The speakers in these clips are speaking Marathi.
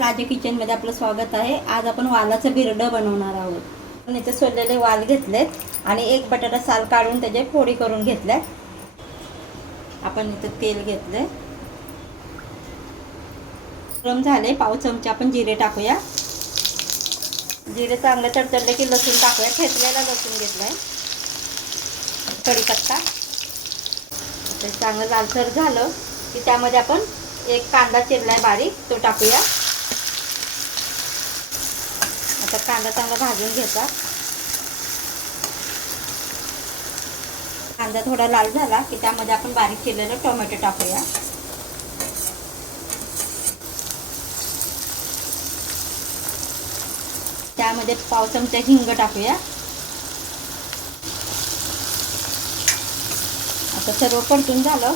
राजे किचनमध्ये आपलं स्वागत आहे। आज आपण वालाचं बिरडं बनवणार आहोत। आपण इथे सोललेले वाल घेतलेत आणि एक बटाटा साल काढून त्याचे फोडी करून घेतल्यात। आपण इथे तेल घेतले, गरम झाले, पाव चमचा आपण जिरे टाकूया। जिरे चांगले तडतडले की लसूण टाकूया। ठेचलेला लसूण घेतलाय, कढीपत्ता। ते चांगलं लालसर झालं की त्यामध्ये आपण एक कांदा चिरलाय बारीक, तो टाकूया। आता कांदा चांगला भाजून घ्यायचा। कांदा थोडा लाल झाला की त्यामध्ये आपण बारीक चिरलेले टोमॅटो टाकूया। त्यामध्ये पाव चमचा हिंग टाकूया। आता सर्व परतून झालं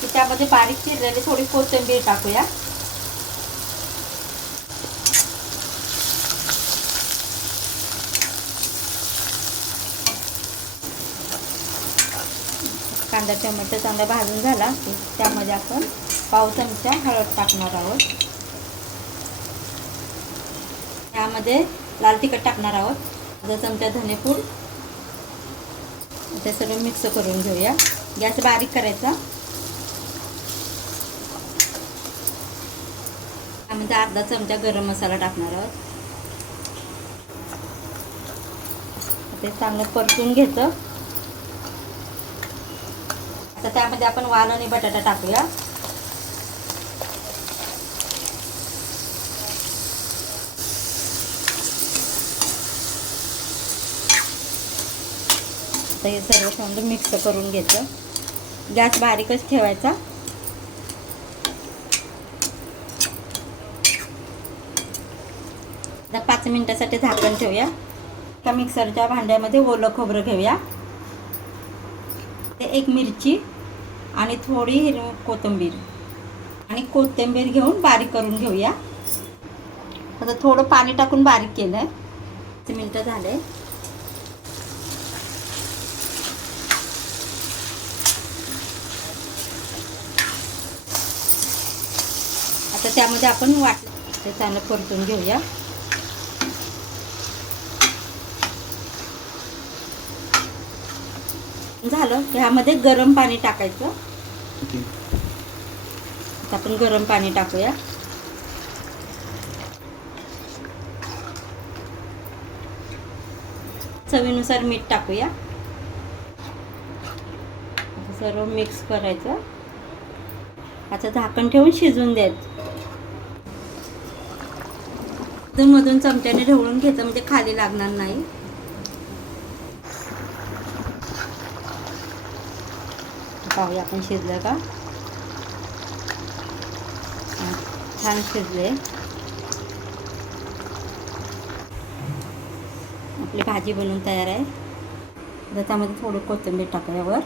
की त्यामध्ये बारीक चिरलेली थोडी कोथिंबीर टाकूया। कांदा टोमॅटो चांगला भाजून झाला की त्यामध्ये आपण पाव चमचा हळद टाकणार आहोत। त्यामध्ये लाल तिखट टाकणार आहोत, अर्धा चमचा धनेपूड। ते सर्व मिक्स करून घेऊया। गॅस बारीक करायचा। त्यामध्ये अर्धा चमचा गरम मसाला टाकणार आहोत। ते चांगलं परतून घ्यायचं। आता त्यामध्ये आपण वाल आणि बटाटा टाकूया। आता हे सर्व चांगलं मिक्स करून घ्यायचं। गॅस बारीकच ठेवायचा। आता 5 मिनिटासाठी झाकण ठेवूया। त्या मिक्सरच्या भांड्यामध्ये ओलं खोबरं घेऊया, ते एक मिरची आणि थोडी हिरवी कोथिंबीर घेऊन बारीक करून घेऊया। आता थोडं पाणी टाकून बारीक केलंय। 5 मिनिटं झाले। आता त्यामध्ये आपण ते चांगलं परतून घेऊया। झालं, ह्यामध्ये गरम पाणी टाकायचं। आता आपण गरम पाणी टाकूया। चवीनुसार मीठ टाकूया। सर्व मिक्स करायचं। आता झाकण ठेवून शिजून द्यायचं। मधून चमच्याने ढवळून घ्यायचं, म्हणजे खाली लागणार नाही। पाहूया आपण शिजलं का। छान शिजले। आपली भाजी बनवून तयार आहे। त्यामध्ये थोडी कोथिंबीर टाकूया वर।